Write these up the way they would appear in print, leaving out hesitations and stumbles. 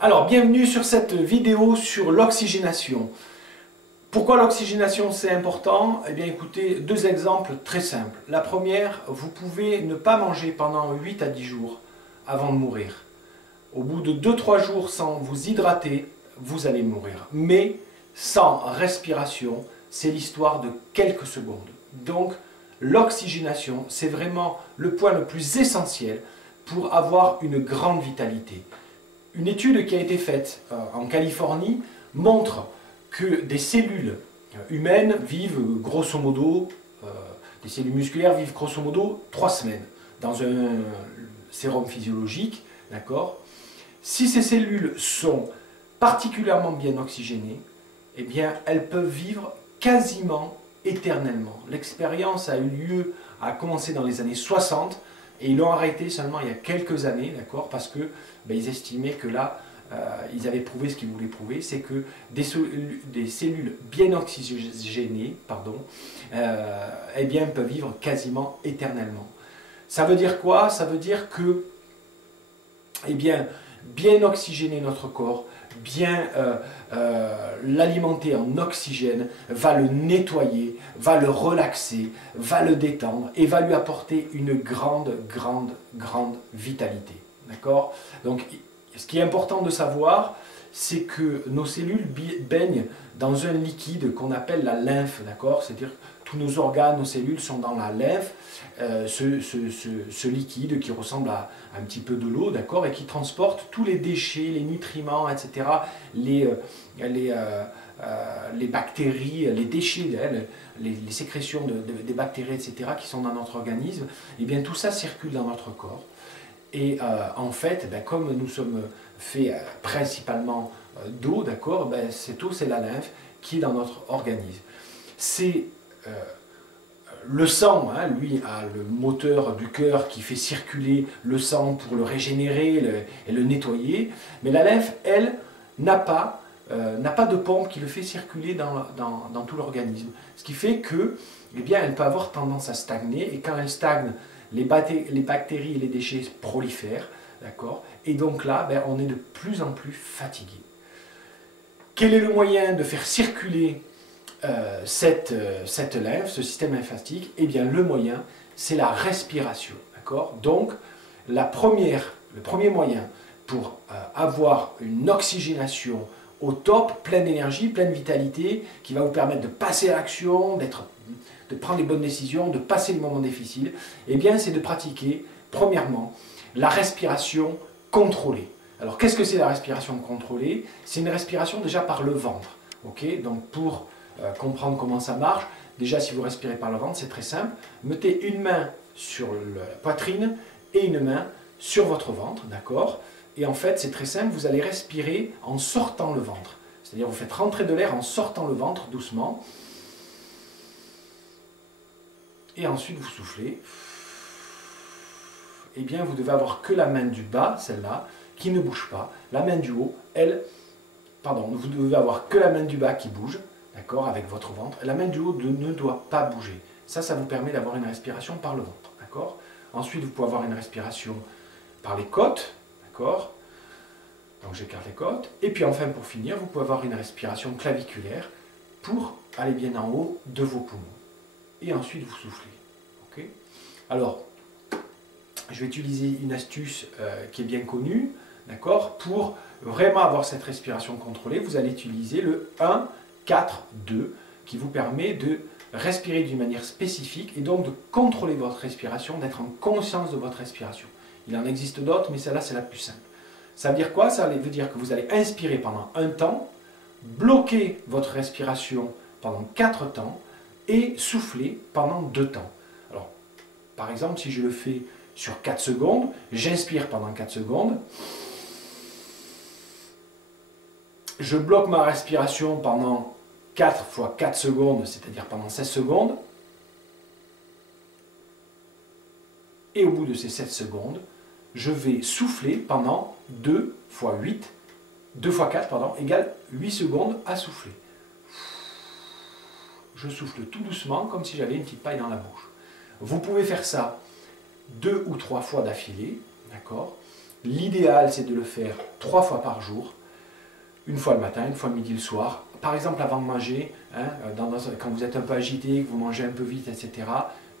Alors, bienvenue sur cette vidéo sur l'oxygénation. Pourquoi l'oxygénation c'est important? Eh bien écoutez, deux exemples très simples. La première, vous pouvez ne pas manger pendant 8 à 10 jours avant de mourir. Au bout de 2-3 jours sans vous hydrater, vous allez mourir. Mais sans respiration, c'est l'histoire de quelques secondes. Donc l'oxygénation, c'est vraiment le point le plus essentiel pour avoir une grande vitalité. Une étude qui a été faite en Californie montre que des cellules humaines vivent grosso modo, des cellules musculaires vivent grosso modo 3 semaines dans un sérum physiologique, d'accord? Si ces cellules sont particulièrement bien oxygénées, eh bien elles peuvent vivre quasiment éternellement. L'expérience a commencé dans les années 60 et ils l'ont arrêté seulement il y a quelques années, d'accord, parce que ils estimaient que là, ils avaient prouvé ce qu'ils voulaient prouver, c'est que des cellules bien oxygénées, eh bien, peuvent vivre quasiment éternellement. Ça veut dire quoi? Ça veut dire que, eh bien oxygéner notre corps, bien l'alimenter en oxygène, va le nettoyer, va le relaxer, va le détendre et va lui apporter une grande vitalité. D'accord? Donc, ce qui est important de savoir, c'est que nos cellules baignent dans un liquide qu'on appelle la lymphe, d'accord? C'est-à-dire que tous nos organes, nos cellules sont dans la lymphe, ce liquide qui ressemble à un petit peu de l'eau, d'accord? Et qui transporte tous les déchets, les nutriments, etc., les bactéries, les déchets, les sécrétions des bactéries, etc., qui sont dans notre organisme, et bien tout ça circule dans notre corps. Et en fait, comme nous sommes faits principalement d'eau, d'accord, cette eau, c'est la lymphe qui est dans notre organisme. C'est le sang, hein, lui, a le moteur du cœur qui fait circuler le sang pour le régénérer et le nettoyer, mais la lymphe, elle, n'a pas de pompe qui le fait circuler dans tout l'organisme. Ce qui fait que, eh bien, elle peut avoir tendance à stagner, et quand elle stagne, les bactéries et les déchets prolifèrent, d'accord? Et donc là, on est de plus en plus fatigué. Quel est le moyen de faire circuler cette lymphe, ce système lymphatique? Eh bien, le moyen, c'est la respiration, d'accord? Donc, le premier moyen pour avoir une oxygénation au top, pleine d'énergie, pleine vitalité, qui va vous permettre de passer à l'action, de prendre les bonnes décisions, de passer les moments difficiles, eh bien, c'est de pratiquer, premièrement, la respiration contrôlée. Alors, qu'est-ce que c'est la respiration contrôlée? C'est une respiration déjà par le ventre. Okay? Donc, pour comprendre comment ça marche, déjà, si vous respirez par le ventre, c'est très simple. Mettez une main sur la poitrine et une main sur votre ventre, d'accord? Et en fait, c'est très simple, vous allez respirer en sortant le ventre. C'est-à-dire, vous faites rentrer de l'air en sortant le ventre, doucement. Et ensuite, vous soufflez. Eh bien, vous devez avoir que la main du bas, celle-là, qui ne bouge pas. La main du haut, vous devez avoir que la main du bas qui bouge, d'accord, avec votre ventre. La main du haut ne doit pas bouger. Ça vous permet d'avoir une respiration par le ventre, d'accord? Ensuite, vous pouvez avoir une respiration par les côtes, d'accord? Donc, j'écarte les côtes. Et puis, enfin, pour finir, vous pouvez avoir une respiration claviculaire pour aller bien en haut de vos poumons. Et ensuite, vous soufflez. Okay? Alors, je vais utiliser une astuce qui est bien connue, d'accord? Pour vraiment avoir cette respiration contrôlée, vous allez utiliser le 1-4-2 qui vous permet de respirer d'une manière spécifique et donc de contrôler votre respiration, d'être en conscience de votre respiration. Il en existe d'autres, mais celle-là, c'est la plus simple. Ça veut dire quoi? Ça veut dire que vous allez inspirer pendant un temps, bloquer votre respiration pendant 4 temps, et souffler pendant 2 temps. Alors, par exemple, si je le fais sur 4 secondes, j'inspire pendant 4 secondes, je bloque ma respiration pendant 4 fois 4 secondes, c'est-à-dire pendant 16 secondes, et au bout de ces 7 secondes, je vais souffler pendant 2 fois 4, égale 8 secondes à souffler. Je souffle tout doucement, comme si j'avais une petite paille dans la bouche. Vous pouvez faire ça 2 ou 3 fois d'affilée, d'accord? L'idéal, c'est de le faire 3 fois par jour, une fois le matin, une fois le midi, le soir. Par exemple, avant de manger, hein, quand vous êtes un peu agité, que vous mangez un peu vite, etc.,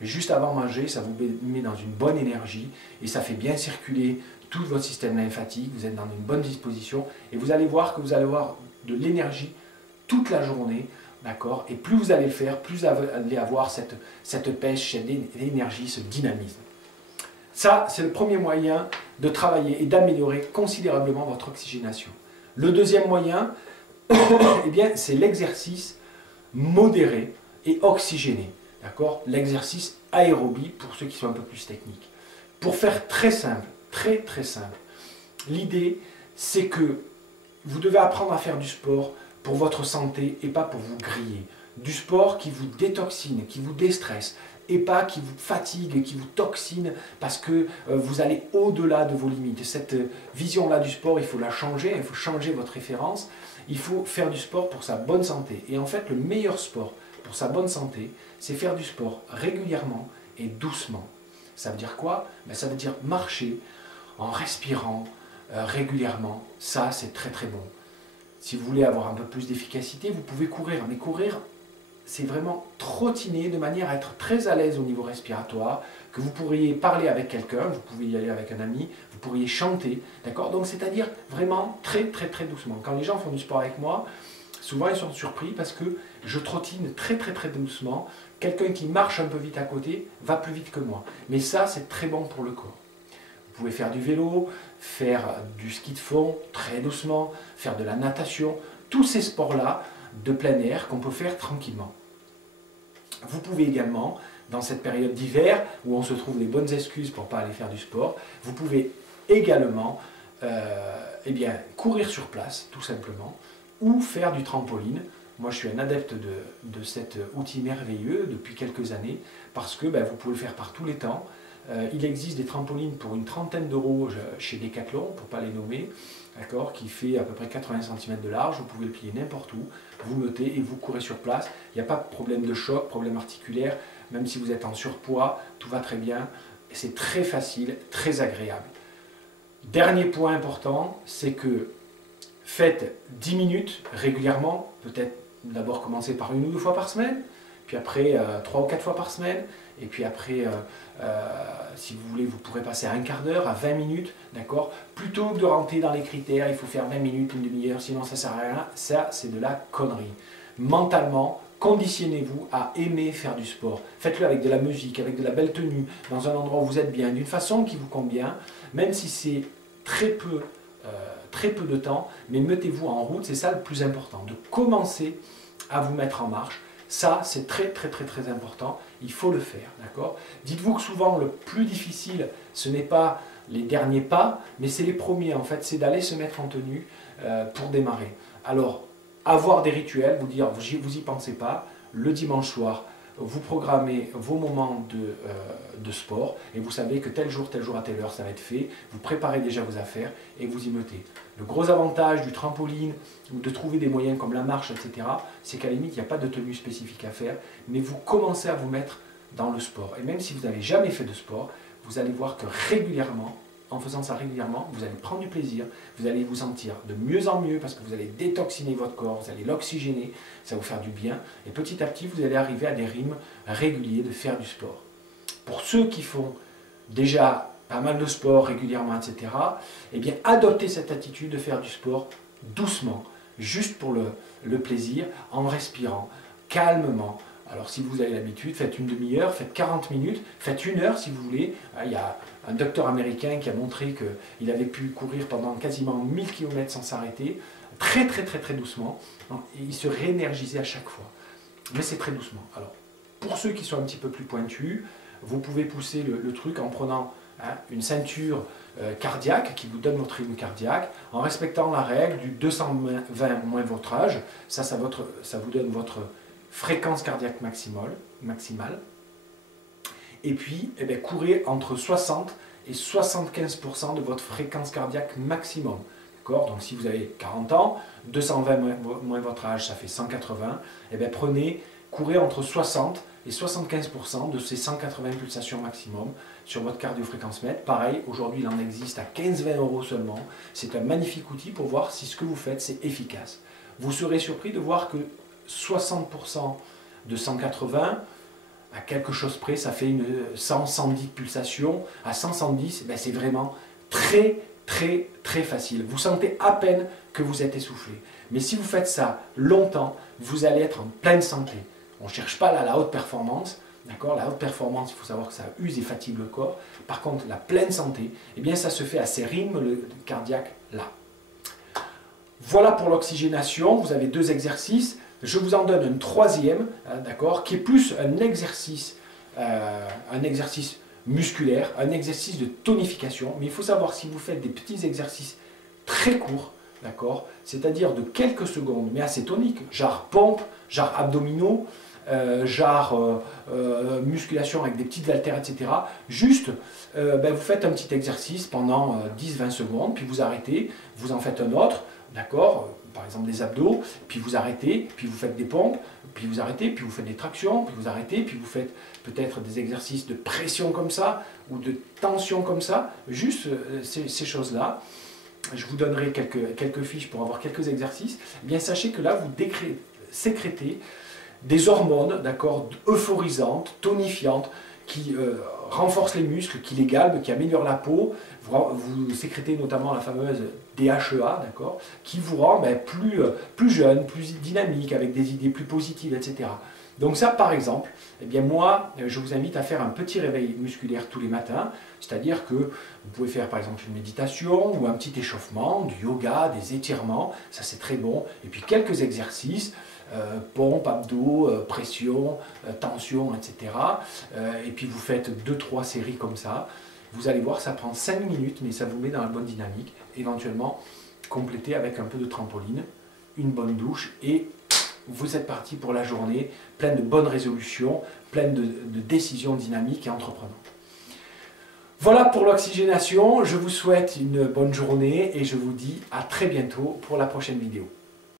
juste avant de manger, ça vous met dans une bonne énergie et ça fait bien circuler tout votre système lymphatique, vous êtes dans une bonne disposition et vous allez voir que vous allez avoir de l'énergie toute la journée, d'accord? Et plus vous allez le faire, plus vous allez avoir cette pêche, cette énergie, ce dynamisme. Ça, c'est le premier moyen de travailler et d'améliorer considérablement votre oxygénation. Le deuxième moyen, eh bien, c'est l'exercice modéré et oxygéné. D'accord? L'exercice aérobie pour ceux qui sont un peu plus techniques. Pour faire très simple, très simple, l'idée, c'est que vous devez apprendre à faire du sport pour votre santé et pas pour vous griller. Du sport qui vous détoxine, qui vous déstresse et pas qui vous fatigue, qui vous toxine parce que vous allez au-delà de vos limites. Cette vision-là du sport, il faut la changer, il faut changer votre référence. Il faut faire du sport pour sa bonne santé. Et en fait, le meilleur sport pour sa bonne santé, c'est faire du sport régulièrement et doucement. Ça veut dire quoi? Ben, ça veut dire marcher en respirant régulièrement. Ça, c'est très bon. Si vous voulez avoir un peu plus d'efficacité, vous pouvez courir. Mais courir, c'est vraiment trottiner de manière à être très à l'aise au niveau respiratoire, que vous pourriez parler avec quelqu'un, vous pouvez y aller avec un ami, vous pourriez chanter, d'accord? Donc c'est-à-dire vraiment très doucement. Quand les gens font du sport avec moi, souvent ils sont surpris parce que je trottine très doucement. Quelqu'un qui marche un peu vite à côté va plus vite que moi. Mais ça, c'est très bon pour le corps. Vous pouvez faire du vélo, faire du ski de fond très doucement, faire de la natation, tous ces sports-là de plein air qu'on peut faire tranquillement. Vous pouvez également, dans cette période d'hiver où on se trouve des bonnes excuses pour ne pas aller faire du sport, vous pouvez également eh bien, courir sur place, tout simplement, ou faire du trampoline. Moi, je suis un adepte de cet outil merveilleux depuis quelques années, parce que vous pouvez le faire par tous les temps. Il existe des trampolines pour une trentaine d'euros chez Decathlon, pour ne pas les nommer, d'accord, qui fait à peu près 80 cm de large. Vous pouvez le plier n'importe où, vous mettez et vous courez sur place. Il n'y a pas de problème de choc, problème articulaire, même si vous êtes en surpoids, tout va très bien. C'est très facile, très agréable. Dernier point important, c'est que faites 10 minutes régulièrement, peut-être d'abord commencer par 1 ou 2 fois par semaine, puis après 3 ou 4 fois par semaine, et puis après, si vous voulez, vous pourrez passer à un quart d'heure, à 20 minutes, d'accord? Plutôt que de rentrer dans les critères, il faut faire 20 minutes, une demi-heure, sinon ça ne sert à rien, ça c'est de la connerie. Mentalement, conditionnez-vous à aimer faire du sport. Faites-le avec de la musique, avec de la belle tenue, dans un endroit où vous êtes bien, d'une façon qui vous convient, même si c'est très peu de temps, mais mettez-vous en route, c'est ça le plus important, de commencer à vous mettre en marche. Ça, c'est très important, il faut le faire, d'accord? Dites-vous que souvent, le plus difficile, ce n'est pas les derniers pas, mais c'est les premiers, en fait, c'est d'aller se mettre en tenue pour démarrer. Alors, avoir des rituels, vous dire, vous y pensez pas, le dimanche soir, vous programmez vos moments de sport et vous savez que tel jour à telle heure ça va être fait, vous préparez déjà vos affaires et vous y mettez. Le gros avantage du trampoline ou de trouver des moyens comme la marche, etc., c'est qu'à la limite, il n'y a pas de tenue spécifique à faire, mais vous commencez à vous mettre dans le sport. Et même si vous n'avez jamais fait de sport, vous allez voir que régulièrement, en faisant ça régulièrement, vous allez prendre du plaisir, vous allez vous sentir de mieux en mieux parce que vous allez détoxiner votre corps, vous allez l'oxygéner, ça va vous faire du bien. Et petit à petit, vous allez arriver à des rythmes réguliers de faire du sport. Pour ceux qui font déjà pas mal de sport régulièrement, etc., eh bien, adoptez cette attitude de faire du sport doucement, juste pour le plaisir, en respirant calmement. Alors si vous avez l'habitude, faites une demi-heure, faites 40 minutes, faites 1 heure si vous voulez. Il y a un docteur américain qui a montré qu'il avait pu courir pendant quasiment 1000 km sans s'arrêter, très doucement, et il se réénergisait à chaque fois. Mais c'est très doucement. Alors, pour ceux qui sont un petit peu plus pointus, vous pouvez pousser le truc en prenant une ceinture cardiaque qui vous donne votre rythme cardiaque, en respectant la règle du 220 moins votre âge, ça vous donne votre fréquence cardiaque maximale. Et puis, courez entre 60 et 75% de votre fréquence cardiaque maximum. Donc si vous avez 40 ans, 220 moins votre âge, ça fait 180. Courez entre 60 et 75% de ces 180 pulsations maximum sur votre cardio-fréquence-mètre. Pareil, aujourd'hui, il en existe à 15-20 € seulement. C'est un magnifique outil pour voir si ce que vous faites, c'est efficace. Vous serez surpris de voir que 60% de 180, à quelque chose près, ça fait une 100-110 pulsations. À 100-110, ben c'est vraiment très facile. Vous sentez à peine que vous êtes essoufflé. Mais si vous faites ça longtemps, vous allez être en pleine santé. On ne cherche pas là la haute performance. D'accord, la haute performance, il faut savoir que ça use et fatigue le corps. Par contre, la pleine santé, eh bien, ça se fait à ces rythmes cardiaques là. Voilà pour l'oxygénation. Vous avez 2 exercices. Je vous en donne un troisième, d'accord, qui est plus un exercice musculaire, un exercice de tonification. Mais il faut savoir, si vous faites des petits exercices très courts, d'accord, c'est-à-dire de quelques secondes, mais assez toniques, genre pompe, genre abdominaux, genre musculation avec des petites haltères, etc. Juste, vous faites un petit exercice pendant 10-20 secondes, puis vous arrêtez, vous en faites un autre, d'accord, par exemple des abdos, puis vous arrêtez, puis vous faites des pompes, puis vous arrêtez, puis vous faites des tractions, puis vous arrêtez, puis vous faites peut-être des exercices de pression comme ça, ou de tension comme ça, juste ces choses-là. Je vous donnerai quelques fiches pour avoir quelques exercices. Eh bien, sachez que là, vous sécrétez des hormones, d'accord, euphorisantes, tonifiantes, qui renforcent les muscles, qui les galbent, qui améliorent la peau. Vous sécrétez notamment la fameuse DHEA, d'accord, qui vous rend plus jeune, plus dynamique, avec des idées plus positives, etc. Donc ça, par exemple, eh bien moi, je vous invite à faire un petit réveil musculaire tous les matins, c'est-à-dire que vous pouvez faire par exemple une méditation ou un petit échauffement, du yoga, des étirements, ça c'est très bon, et puis quelques exercices, pompe, abdos, pression, tension, etc. Et puis vous faites 2-3 séries comme ça. Vous allez voir, ça prend 5 minutes, mais ça vous met dans la bonne dynamique. Éventuellement, compléter avec un peu de trampoline, une bonne douche, et vous êtes parti pour la journée, pleine de bonnes résolutions, pleine de décisions dynamiques et entreprenantes. Voilà pour l'oxygénation. Je vous souhaite une bonne journée et je vous dis à très bientôt pour la prochaine vidéo.